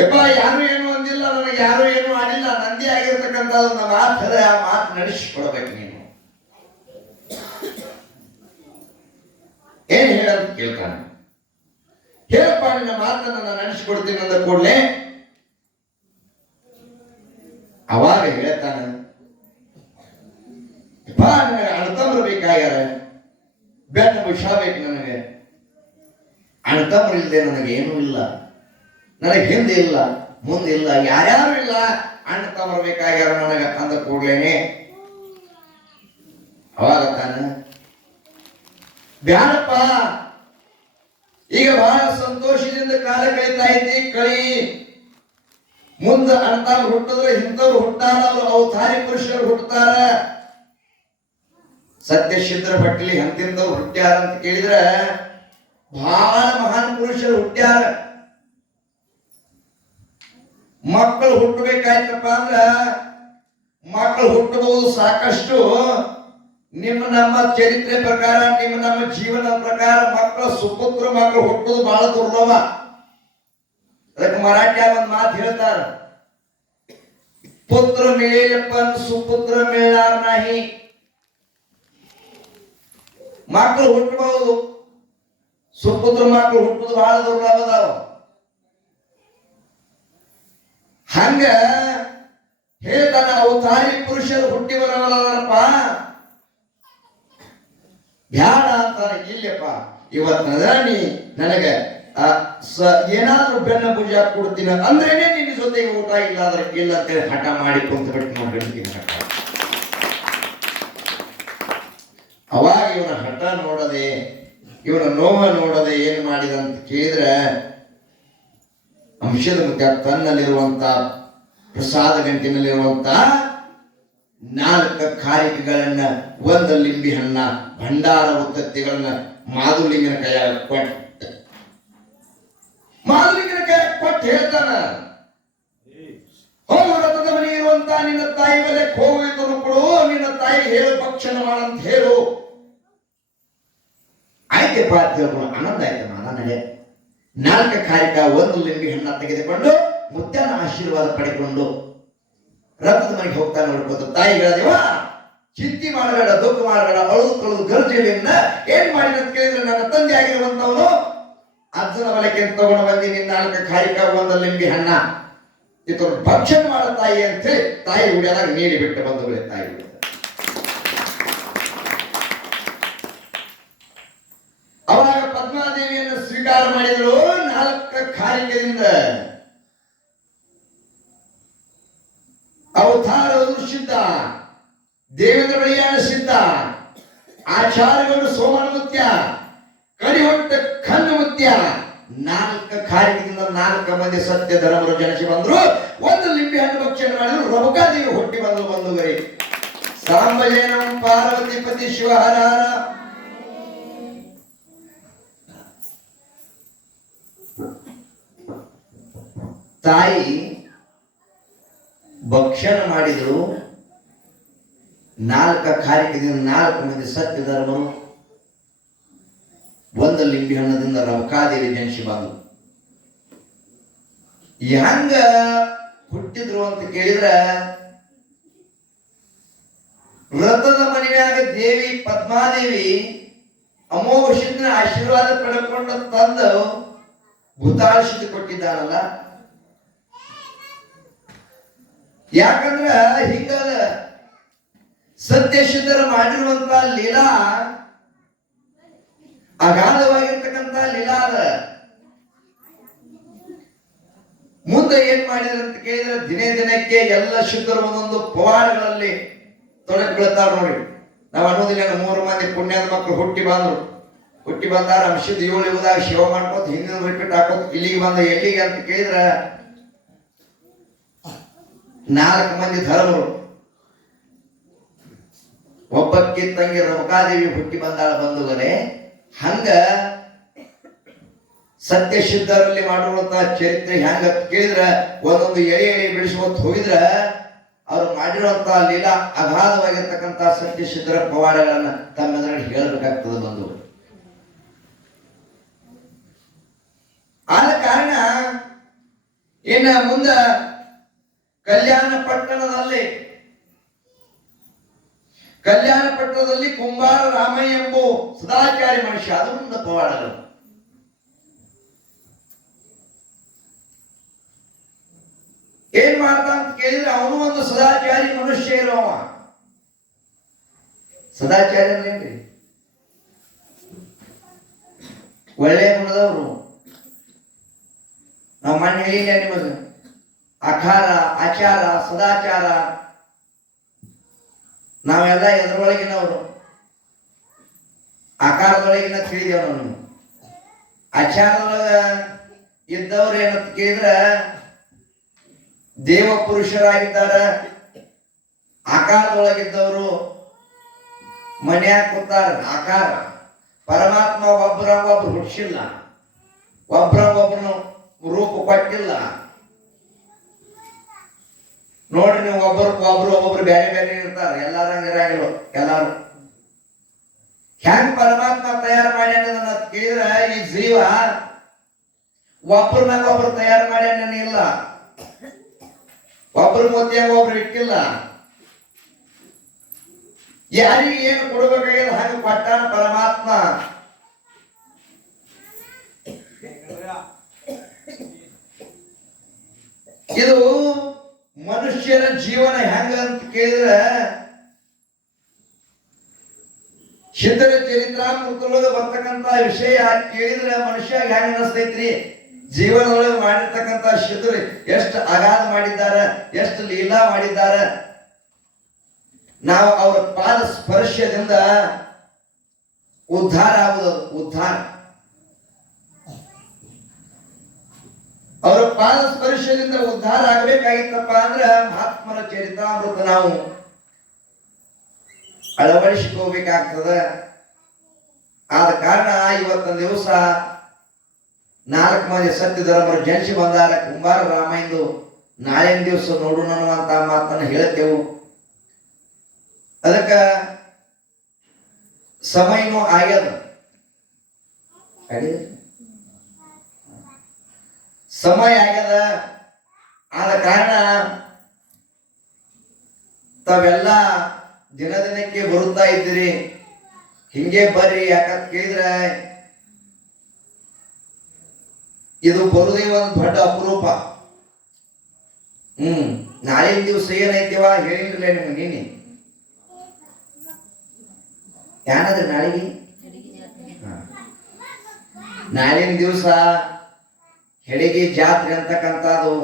ಯಪ್ಪ ಯಾರು ಏನು ಅಂದಿಲ್ಲ, ನನಗೆ ಯಾರು ಏನು ಆಡಿಲ್ಲ, ನಂದಿ ಆಗಿರ್ತಕ್ಕಂಥ ಒಂದು ಮಾತದ ಆ ಮಾತು ನಡೆಸಿಕೊಡ್ಬೇಕು ನೀನು. ಏನ್ ಹೇಳಂತ ಕೇಳ್ತಾನೆ. ಹೇಳಪ್ಪ ನಿನ್ನ ಮಾತನ್ನ ನಾನು ನಡೆಸಿಕೊಡ್ತೀನಿ ಅಂದ ಕೂಡಲೇ ಅವಾಗ ಹೇಳ್ತಾನೆ, ನನಗೆ ಅಣ್ಣತಮ್ಮರು ಬೇಕಾಗ್ಯಾರ, ಬೆನ್ನ ವಿಷ ಬೇಕು ನನಗೆ. ಅಣ್ಣತಮ್ಮರು ಇಲ್ಲದೆ ನನಗೆ ಏನೂ ಇಲ್ಲ, ನನಗೆ ಹಿಂದೆ ಇಲ್ಲ ಮುಂದೆ ಇಲ್ಲ, ಯಾರ್ಯಾರು ಇಲ್ಲ, ಅಣ್ಣತಮ್ಮರು ಬೇಕಾಗ್ಯಾರ ನನಗೆ ಅಂದ ಕೂಡ್ಲೇನೆ ಅವಾಗ ತಾನೆ ಬ್ಯಾಡಪ್ಪ, ಈಗ ಬಹಳ ಸಂತೋಷದಿಂದ ಕಾಲ ಕಳೀತಾ ಐತಿ, ಕಳಿ ಮುಂದೆ ಅಣ್ಣತಮ್ಮ ಹುಟ್ಟಿದ್ರೆ ಇಂಥವ್ರು ಹುಟ್ಟಾರ, ಅವರು ಅವತಾರಿ ಪುರುಷರು ಹುಟ್ಟುತ್ತಾರ. ಸತ್ಯಶಿದ್ರ ಭಟ್ಲಿ ಅಂತಿಂದವ್ರು ಹುಟ್ಟ್ಯಾರ ಅಂತ ಕೇಳಿದ್ರೆ ಬಹಳ ಮಹಾನ್ ಪುರುಷರು ಹುಟ್ಟ್ಯಾರ. ಮಕ್ಕಳು ಹುಟ್ಟಬೇಕಾಯ್ತಪ್ಪ ಅಂದ್ರ ಮಕ್ಕಳು ಹುಟ್ಟಬಹುದು ಸಾಕಷ್ಟು. ನಿಮ್ಮ ನಮ್ಮ ಚರಿತ್ರೆ ಪ್ರಕಾರ, ನಿಮ್ಮ ನಮ್ಮ ಜೀವನ ಪ್ರಕಾರ ಮಕ್ಕಳು ಸುಪುತ್ರ ಮಕ್ಕಳು ಹುಟ್ಟುದು ಬಹಳ ದುರ್ಲಭ. ಅದಕ್ಕೆ ಮರಾಠ್ಯಾಗ ಒಂದು ಮಾತು ಹೇಳ್ತಾರ, ಪುತ್ರ ಮಿಳೇಲಪ್ಪನ್ ಸುಪುತ್ರ ಮಿಳಾರ್ ನಾಹಿ. ಮಕ್ಕಳು ಹುಟ್ಟಬಹುದು, ಸುಪುತ್ರ ಮಕ್ಕಳು ಹುಟ್ಟುದು ಬಹಳ ದುರ್ಲಭ ಅದಾವ. ಹಂಗ ಹೇಳ್ತಾನ, ಅವತಾರಿ ಪುರುಷರು ಹುಟ್ಟಿ ಬರವಲ್ಲಪ್ಪ, ಬ್ಯಾಡ ಅಂತಾನೆ. ಇಲ್ಲಪ್ಪ ಇವತ್ತ ನೀ ನನಗೆ ಏನಾದ್ರೂ ಬೆನ್ನ ಪೂಜೆ ಕೊಡ್ತೀನಿ ಅಂದ್ರೇನೆ ನಿನ್ನ ಜೊತೆಗೆ ಊಟ ಇಲ್ಲ ಅಂದ್ರೆ ಇಲ್ಲ ಅಂತೇಳಿ ಹಠ ಮಾಡಿ ಕುಂತು ಬಿಟ್ಟು ನೋಡ್ತೀನಿ. ಅವಾಗ ಇವನ ಹಠ ನೋಡದೆ, ಇವನ ನೋವ ನೋಡದೆ ಏನ್ ಮಾಡಿದ ಅಂತ ಕೇಳಿದ್ರೆ, ಅಂಶದ ಮುಖ್ಯ ತನ್ನಲ್ಲಿರುವಂತ ಪ್ರಸಾದ ಗಂಟಿನಲ್ಲಿರುವಂತ 4 ಕಾರಿಕೆಗಳನ್ನ, 1 ಲಿಂಬಿ ಹಣ್ಣ, ಭಂಡಾರ ಉತ್ತತ್ತಿಗಳನ್ನ ಮಾದುಲಿಂಗನ ಕೈಯಾಗ ಕೊಟ್ಟ, ಮಾದುಲಿಂಗನ ಕೈಯಾಗ ಕೊಟ್ಟು ಹೇಳ್ತಾನ, ಹೋಗು ರಥದ ಮನೆ ಇರುವಂತ ನಿನ್ನ ತಾಯಿ ಮೇಲೆ ಹೋಗು ಇದನ್ನು ಕೊಡು, ನಿನ್ನ ತಾಯಿ ಹೇಳು ಭಕ್ಷಣ ಮಾಡಂತ ಹೇಳು. ಆಯ್ತಪ್ಪ ಅಂತ ಹೇಳ್ಕೊಂಡು ಆನಂದ ಆಯ್ತು. ನಾನು ನಡೆ 4 ಕಾರಿಕ 1 ಲಿಂಬಿ ಹಣ್ಣ ತೆಗೆದುಕೊಂಡು ಮುತ್ತನ ಆಶೀರ್ವಾದ ಪಡೆಕೊಂಡು ರಥದ ಮನೆಗೆ ಹೋಗ್ತಾ ನೋಡ್ಬೋದು. ತಾಯಿ ಹೇಳಿದೇವ, ಚಿಂತೆ ಮಾಡಬೇಡ, ದುಃಖ ಮಾಡಬೇಡ, ಅಳುದು ಕಳುದು ಗರ್ಜಲಿಂದ ಏನ್ ಮಾಡಿ ಅಂತ ಕೇಳಿದ್ರೆ, ನನ್ನ ತಂದೆ ಆಗಿರುವಂತವನು ಅಜ್ಜನ ಬಲಕ್ಕೆ ತಗೊಂಡು ಬಂದಿ ನಿನ್ನ 4 ಕಾರಿಕ 1 ಲಿಂಬಿ ಹಣ್ಣ ಇದು ಭಕ್ಷಣ ಮಾಡ ತಾಯಿ ಅಂತ ಹೇಳಿ ತಾಯಿ ಉಡಿಯಾದಾಗ ನೀಡಿ ಬಿಟ್ಟು ಬಂದು ತಾಯಿ ಉಡಿದ. ಅವಾಗ ಪದ್ಮಾದೇವಿಯನ್ನು ಸ್ವೀಕಾರ ಮಾಡಿದ್ರು 4 ಕಾರಿಕೆಯಿಂದ. ಅವತಾರ ಸಿದ್ಧ, ದೇವೇಂದ್ರ ಬಳಿಯಾಣ ಸಿದ್ಧ, ಆಚಾರ್ಯಗಳು ಸೋಮನ ಮುತ್ಯ, ಕಡಿಹೊಟ್ಟ ಕಣ್ಣು ಮುತ್ಯ. 4 ಕಾರಿಕೆಯಿಂದ 4 ಮಂದಿ ಸತ್ಯ ಧರ್ಮರು ಜನಿಸಿ ಬಂದ್ರು. 1 ಲಿಂಬಿ ಹಣ್ಣು ಭಕ್ಷಣ ಮಾಡಿದ್ರು. ರಮಕಾದೇವಿ ಹುಟ್ಟಿ ಬಂದು ಬಂಧುಗರಿ. ಸಾಂಬಜೇನ ಪಾರ್ವತಿ ಪತಿ ಶಿವಹರ. ತಾಯಿ ಭಕ್ಷಣ ಮಾಡಿದ್ರು. 4 ಕಾರಿಕೆದಿಂದ 4 ಮಂದಿ ಸತ್ಯ ಧರ್ಮರು, 1 ಲಿಂಬಿ ಹಣ್ಣದಿಂದ ರಮಕಾದೇವಿ ಜನಿಸಿ ಬಂದು. ಹೆಂಗ ಹುಟ್ಟಿದ್ರು ಅಂತ ಕೇಳಿದ್ರ, ರಥದ ಮನೆಯಾಗ ದೇವಿ ಪದ್ಮಾದೇವಿ ಅಮೋಘ ಸಿದ್ಧನ ಆಶೀರ್ವಾದ ಪಡ್ಕೊಂಡು ತಂದು ಭೂತಾಳಿಸಿದ್ದು ಕೊಟ್ಟಿದ್ದಾನಲ್ಲ. ಯಾಕಂದ್ರ ಹಿಂಗ ಸತ್ಯಸಿದ್ಧರು ಮಾಡಿರುವಂತ ಲೀಲಾ ಅಗಾಧವಾಗಿರ್ತಕ್ಕಂಥ ಲೀಲಾ ಅದ. ಮುಂದೆ ಏನ್ ಮಾಡಿದ್ರು ಅಂತ ಕೇಳಿದ್ರೆ, ದಿನೇ ದಿನಕ್ಕೆ ಎಲ್ಲ ಶುದ್ಧರು ಒಂದೊಂದು ಪವಾಡಗಳಲ್ಲಿ ತೊಡಗಿಬಿಡ್ತಾರ ನೋಡಿ. ನಾವು ಅನ್ನೋದಿಲ್ಲ, 3 ಮಂದಿ ಪುಣ್ಯದ ಮಕ್ಕಳು ಹುಟ್ಟಿ ಬಂದಾರ. ಅಂಶದ 7 ಯುಗದಾಗ ಶಿವ ಮಾಡ್ಕೋತ ಹಿಂದಿನ ರಿಪೀಟ್ ಹಾಕೋತ ಇಲ್ಲಿಗೆ ಬಂದ. ಎಲ್ಲಿಗೆ ಅಂತ ಕೇಳಿದ್ರ, 4 ಮಂದಿ ಧರ್ಮರು. ಒಬ್ಬಕ್ಕಿ ತಂಗಿ ರಮಕಾದೇವಿ ಹುಟ್ಟಿ ಬಂದಾಳ ಬಂಧುಗಳೇ. ಹಂಗ ಸತ್ಯಸಿದ್ಧರಲ್ಲಿ ಮಾಡಿರುವಂತಹ ಚರಿತ್ರೆ ಹೆಂಗ ಕೇಳಿದ್ರ, ಒಂದೊಂದು ಎಳೆ ಬಿಡಿಸುವಂತ ಹೋಗಿದ್ರ ಅವ್ರು ಮಾಡಿರುವಂತಹ ಲೀಲಾ ಅಗಾಧವಾಗಿರ್ತಕ್ಕಂಥ ಸತ್ಯಸಿದ್ಧರ ಪವಾಡಗಳನ್ನ ತಮ್ಮೆದುರಲ್ಲಿ ಹೇಳಬೇಕಾಗ್ತದೆ ಬಂಧುಗಳು. ಆದ ಕಾರಣ ಇನ್ನ ಮುಂದ ಕಲ್ಯಾಣ ಪಟ್ಟಣದಲ್ಲಿ ಕುಂಬಾರ ರಾಮಯ್ಯ ಎಂಬು ಸದಾಚಾರಿ ಮನುಷ್ಯ, ಅದು ಮುಂದೆ ಪವಾಡಗಳು. ಏನ್ ಮಾಡ್ದ ಅಂತ ಕೇಳಿದ್ರೆ ಅವನು ಒಂದು ಸದಾಚಾರಿ ಮನುಷ್ಯ ಇರೋವ. ಸದಾಚಾರಿ ಅಂದ್ರೇನ್ರಿ? ಒಳ್ಳೆ ಗುಣದವರು. ನಾವು ಮಣ್ಣು ಹೇಳಿಲ್ಲ ನಿಮಗೆ, ಅಖಾರ, ಆಚಾರ, ಸದಾಚಾರ, ನಾವೆಲ್ಲ ಎದುರೊಳಗಿನವರು. ಆಕಾರದೊಳಗಿನ ತಿಳಿದೇವ ನಾವು. ಆಚಾರದೊಳಗ ಇದ್ದವ್ರು ಏನಂತ ಕೇಳಿದ್ರ ದೇವ ಪುರುಷರಾಗಿದ್ದಾರ. ಆಕಾರದೊಳಗಿದ್ದವರು ಮನ್ಯಾಗ ಕೂತಾರ. ಆಕಾರ ಪರಮಾತ್ಮ ಒಬ್ಬರು ಹುಟ್ಟಿಸಿಲ್ಲ, ಒಬ್ಬರನ್ನು ರೂಪ ಕೊಟ್ಟಿಲ್ಲ. ನೋಡ್ರಿ ನೀವು, ಒಬ್ಬೊಬ್ರು ಬೇರೆ ಬೇರೆ ಇರ್ತಾರ, ಎಲ್ಲಾರಂಗ ಇರಂಗಿಲ್ಲ. ಎಲ್ಲಾರು ಹೆಂಗ್ ಪರಮಾತ್ಮ ತಯಾರು ಮಾಡ್ಯಾನ ಕೇಳಿದ್ರ ಈ ಜೀವ ಒಬ್ಬರನ್ನಾಗ ಒಬ್ರು ತಯಾರು ಮಾಡ್ಯಾನ ಇಲ್ಲ, ಒಬ್ರು ಮುದ್ದ್ಯಾಗ ಒಬ್ರು ಇಟ್ಟಿಲ್ಲ. ಯಾರಿಗೆ ಏನು ಕೊಡಬೇಕಾಗಿದೆ ಹಾಗೆ ಕೊಟ್ಟಾನ ಪರಮಾತ್ಮ. ಇದು ಮನುಷ್ಯನ ಜೀವನ ಹೆಂಗ ಅಂತ ಕೇಳಿದ್ರೆ ಸಿದ್ಧರ ಚರಿತ್ರಾಮೃತದೊಳಗೆ ಬರ್ತಕ್ಕಂತ ವಿಷಯ ಕೇಳಿದ್ರೆ ಮನುಷ್ಯ ಹೆಂಗ ಅನಿಸ್ತೈತ್ರಿ? ಜೀವನದೊಳಗೆ ಮಾಡಿರ್ತಕ್ಕಂಥ ಸಿದ್ಧರು ಎಷ್ಟು ಅಗಾಧ ಮಾಡಿದ್ದಾರ, ಎಷ್ಟು ಲೀಲಾ ಮಾಡಿದ್ದಾರ. ನಾವು ಅವರ ಪಾದ ಸ್ಪರ್ಶದಿಂದ ಉದ್ಧಾರ ಆಗುವುದು. ಉದ್ಧಾರ ಅವರ ಪಾದ ಸ್ಪರ್ಶದಿಂದ ಉದ್ಧಾರ ಆಗ್ಬೇಕಾಗಿತ್ತಪ್ಪ ಅಂದ್ರೆ ಮಹಾತ್ಮರ ಚರಿತಾಮೃತ ನಾವು ಅಳವಡಿಸಿಕೋಬೇಕಾಗ್ತದ. ಆದ ಕಾರಣ ಇವತ್ತಿನ ದಿವಸ 4 ಮಂದಿ ಸತ್ಯ ಧರ್ಮರು ಜನಿಸಿ ಬಂದಾರ. ಕುಂಬಾರ ರಾಮಯ್ಯಂದು ನಾಳಿನ ದಿವಸ ನೋಡೋಣ ಅಂತ ಮಾತನ್ನು ಹೇಳ್ತೇವು. ಅದಕ್ಕ ಸಮಯನೂ ಆಗ್ಯದ. ಸಮಯ ಆಗ್ಯದ. ಆದ ಕಾರಣ ತಾವೆಲ್ಲ ದಿನಕ್ಕೆ ಬರುತ್ತಾ ಇದ್ದೀರಿ. ಹಿಂಗೆ ಬರ್ರಿ. ಯಾಕಂತ ಕೇಳಿದ್ರೆ ಇದು ಬರುದೇ ಒಂದು ದೊಡ್ಡ ಅಪರೂಪ. ನಾಳಿನ ದಿವಸ ಏನೈತಿವ ಹೇಳಿರ್ಲಿಲ್ಲ ನಿಮ್ಗೆ. ನೀನಿ ಯಾನಾದ್ರಿ ನಾಳಿಗೆ? ನಾಳಿನ ದಿವಸ ಹೆಡಿಗೆ ಜಾತ್ರೆ ಅಂತಕ್ಕಂಥದ್ದು